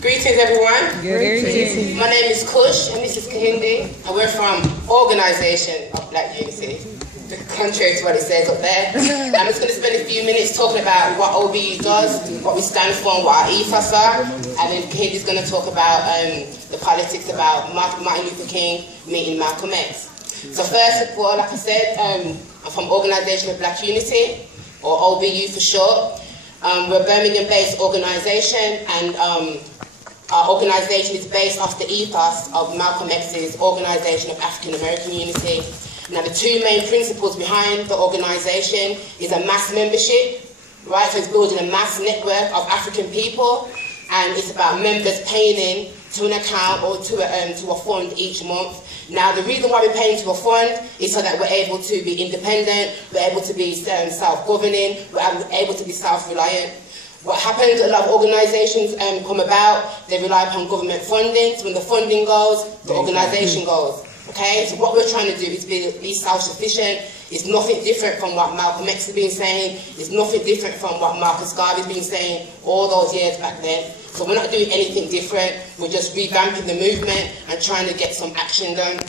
Greetings, everyone. Greetings. My name is Kush, and this is Kahindi, and we're from Organisation of Black Unity, contrary to what it says up there. I'm just going to spend a few minutes talking about what OBU does, what we stand for, and what our ethos are, and then Kahindi's going to talk about the politics about Martin Luther King meeting Malcolm X. So first of all, like I said, I'm from Organisation of Black Unity, or OBU for short. We're a Birmingham-based organisation, and our organisation is based off the ethos of Malcolm X's Organisation of African American Unity. Now, the two main principles behind the organisation is a mass membership, right? So it's building a mass network of African people, and it's about members paying in to an account or to a fund each month. Now, the reason why we're paying to a fund is so that we're able to be independent, we're able to be self-governing, we're able to be self-reliant. What happens, a lot of organisations come about, they rely upon government funding, so when the funding goes, the organisation goes. Okay, so what we're trying to do is be self-sufficient. It's nothing different from what Malcolm X has been saying. It's nothing different from what Marcus Garvey's been saying all those years back then. So we're not doing anything different. We're just revamping the movement and trying to get some action done.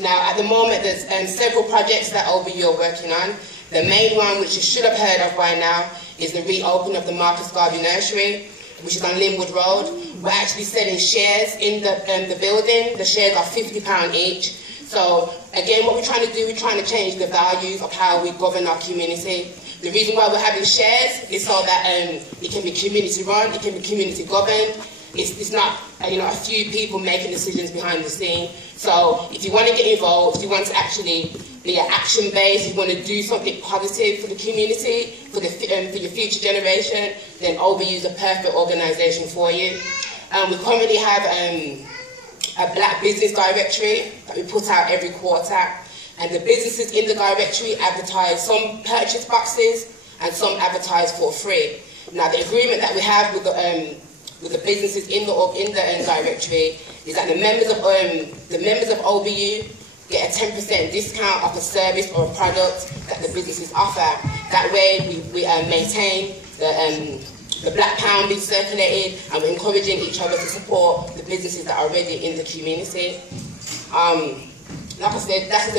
Now, at the moment, there's several projects that OBU are working on. The main one, which you should have heard of by now, is the reopening of the Marcus Garvey Nursery, which is on Linwood Road. We're actually selling shares in the building. The shares are £50 each. So again, what we're trying to do, we're trying to change the values of how we govern our community. The reason why we're having shares is so that it can be community run, it can be community governed. It's not a few people making decisions behind the scene. So if you want to get involved, if you want to actually be action based, you want to do something positive for the community, for your future generation, then OBU is a perfect organisation for you. We currently have a Black Business Directory that we put out every quarter, and the businesses in the directory advertise, some purchase boxes and some advertise for free. Now, the agreement that we have with the businesses in the directory is that the members of OBU get a 10% discount off a service or a product that the businesses offer. That way, we maintain the black pound being circulated, and we're encouraging each other to support the businesses that are already in the community. Like I said, that's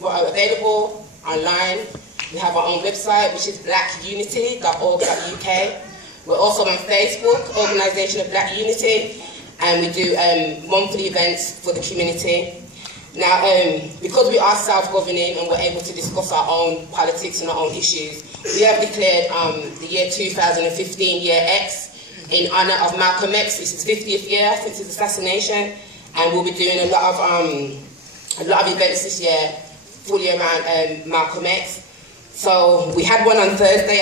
we're available online. We have our own website, which is blackunity.org.uk. We're also on Facebook, Organisation of Black Unity, and we do monthly events for the community. Now, because we are self-governing and we're able to discuss our own politics and our own issues, we have declared the year 2015 Year X in honour of Malcolm X. This is his 50th year since his assassination, and we'll be doing a lot of events this year fully around Malcolm X. So we had one on Thursday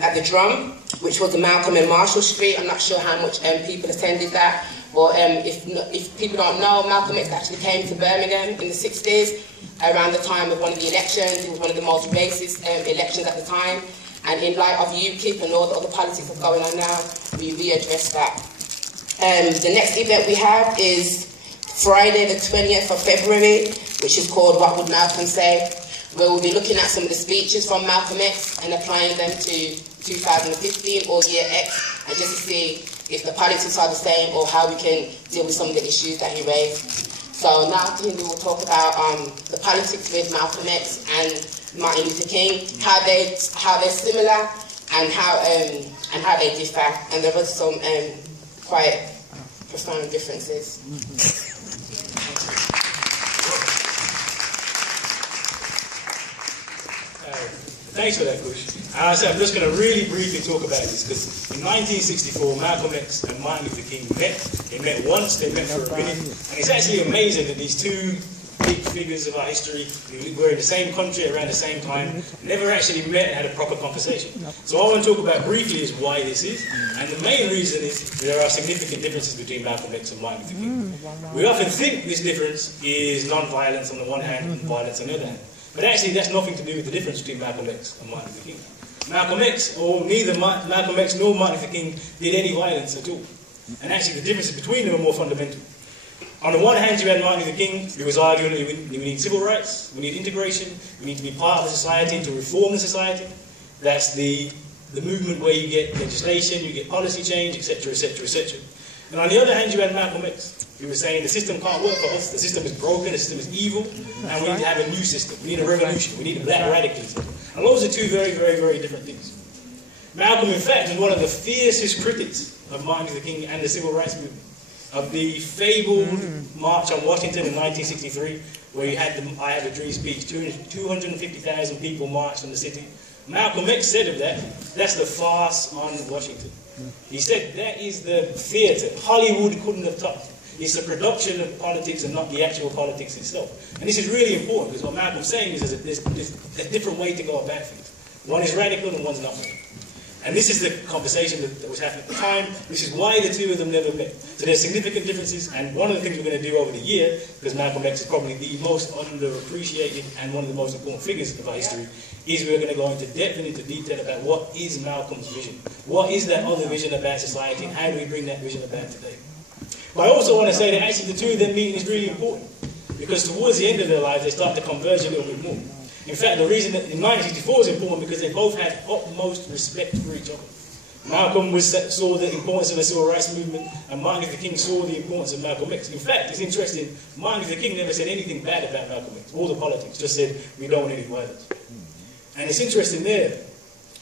at the Drum, which was the Malcolm and Marshall Street. I'm not sure how much people attended that. But if people don't know, Malcolm X actually came to Birmingham in the 60s around the time of one of the elections. It was one of the most racist elections at the time. And in light of UKIP and all the other politics that's going on now, we readdressed that. The next event we have is Friday the 20th of February, which is called What Would Malcolm Say?, where we'll be looking at some of the speeches from Malcolm X and applying them to 2015 or Year X, and just to see if the politics are the same or how we can deal with some of the issues that he raised. So now Kahindi will talk about the politics with Malcolm X and Martin Luther King, how they're similar and how they differ, and there are some quite profound differences. Thanks for that, Kush. I'm just going to really briefly talk about this, because in 1964, Malcolm X and Martin Luther King met. They met once, they met for a minute, and it's actually amazing that these two big figures of our history who were in the same country around the same time never actually met and had a proper conversation. So what I want to talk about briefly is why this is, and the main reason is there are significant differences between Malcolm X and Martin Luther King. We often think this difference is non-violence on the one hand and violence on the other hand. But actually, that's nothing to do with the difference between Malcolm X and Martin Luther King. Malcolm X, or neither Malcolm X nor Martin Luther King, did any violence at all. And actually, the differences between them are more fundamental. On the one hand, you had Martin Luther King, who was arguing that we need civil rights, we need integration, we need to be part of the society, to reform the society. That's the movement where you get legislation, you get policy change, etc., etc., etc. And on the other hand, you had Malcolm X, who was saying the system can't work for us, the system is broken, the system is evil, and we need to have a new system. We need a revolution, we need a black radicalism. And those are two very, very, very different things. Malcolm, in fact, was one of the fiercest critics of Martin Luther King and the civil rights movement. Of the fabled March on Washington in 1963, where you had the I Have a Dream speech, 250,000 people marched in the city. Malcolm X said of that, that's the farce on Washington. He said that is the theatre. Hollywood couldn't have topped it. It's the production of politics and not the actual politics itself. And this is really important, because what Malcolm's saying is there's a different way to go about things. One is radical and one's not radical. And this is the conversation that was happening at the time. This is why the two of them never met. So there's significant differences, and one of the things we're going to do over the year, because Malcolm X is probably the most underappreciated and one of the most important figures of our history, is we're going to go into depth and into detail about what is Malcolm's vision. What is that other vision about society, and how do we bring that vision about today? But I also want to say that actually the two of them meeting is really important, because towards the end of their lives they start to converge a little bit more. In fact, the reason that in 1964 is important because they both had utmost respect for each other. Malcolm saw the importance of the civil rights movement, and Martin Luther King saw the importance of Malcolm X. In fact, it's interesting, Martin Luther King never said anything bad about Malcolm X, all the politics, just said, we don't want any violence. And it's interesting there,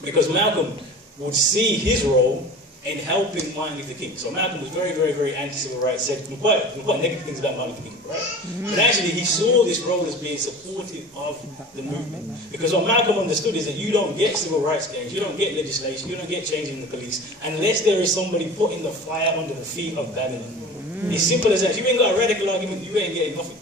because Malcolm would see his role in helping Martin Luther King. So Malcolm was very, very, very anti-civil rights, said quite negative things about Martin Luther King, right? But actually he saw this role as being supportive of the movement. Because what Malcolm understood is that you don't get civil rights gains, you don't get legislation, you don't get change in the police, unless there is somebody putting the fire under the feet of Babylon. It's simple as that. If you ain't got a radical argument, you ain't getting nothing.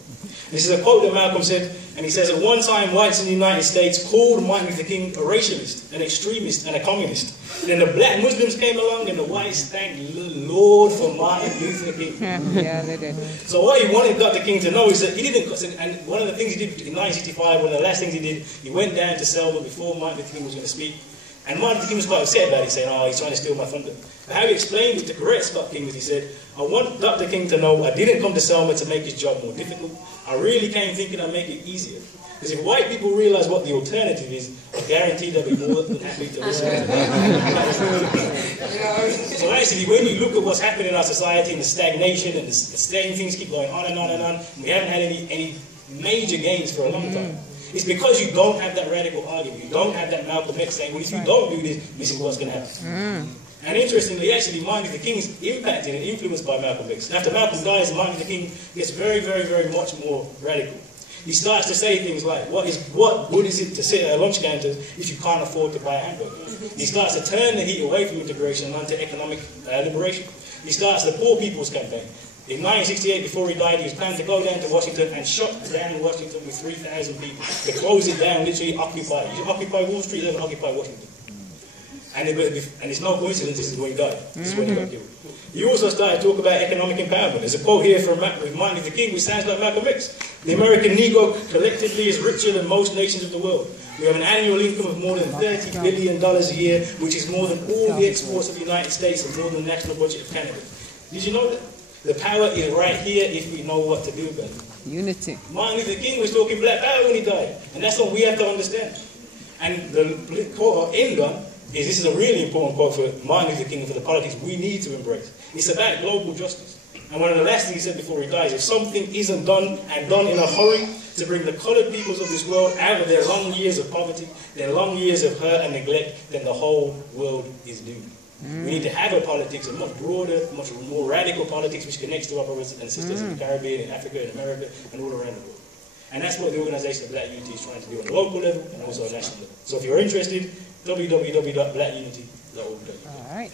This is a quote that Malcolm said, and he says, at one time, whites in the United States called Martin Luther King a racialist, an extremist, and a communist. Then the black Muslims came along, and the whites thanked the Lord for Martin Luther King. Yeah, they did. So what he wanted Dr. King to know is that he didn't, and one of the things he did in 1965, one of the last things he did, he went down to Selma before Martin Luther King was going to speak. And Martin Luther King was quite upset about it, saying, oh, he's trying to steal my thunder. But how he explained it to correct Scott King was he said, I want Dr. King to know I didn't come to Selma to make his job more difficult. I really came thinking I'd make it easier. Because if white people realize what the alternative is, I guarantee they'll be more than happy to listen to that. So actually, when you look at what's happening in our society and the stagnation and the same things keep going on and on and on, we haven't had any major gains for a long time. It's because you don't have that radical argument. You don't have that Malcolm X saying, well, if you don't do this, this is what's going to happen. And interestingly, actually, Martin Luther King is impacted and influenced by Malcolm X. After Malcolm dies, Martin Luther King gets very, very, very much more radical. He starts to say things like, what good is it to sit at a lunch counter if you can't afford to buy a hamburger? He starts to turn the heat away from integration and onto economic liberation. He starts the Poor People's Campaign. In 1968, before he died, he was planning to go down to Washington and shut down Washington with 3,000 people. To close it down, literally occupy. You occupy Wall Street, then occupy Washington. And it's no coincidence this is when he died. This is when he got killed. He also started to talk about economic empowerment. There's a quote here from Martin Luther King, which sounds like Malcolm X. The American Negro collectively is richer than most nations of the world. We have an annual income of more than $30 billion a year, which is more than all the exports of the United States and more than the national budget of Canada. Did you know that? The power is right here if we know what to do about it. Unity. Martin Luther King was talking black power when he died. And that's what we have to understand. And the quote I'll end on is, this is a really important quote for Martin Luther King and for the politics we need to embrace. It's about global justice. And one of the last things he said before he dies, if something isn't done and done in a hurry to bring the coloured peoples of this world out of their long years of poverty, their long years of hurt and neglect, then the whole world is doomed. We need to have a politics, a much broader, much more radical politics which connects to our brothers and sisters in the Caribbean, in Africa, in America, and all around the world. And that's what the Organisation of Black Unity is trying to do on a local level and also a national level. So if you're interested, www.blackunity.org. All right.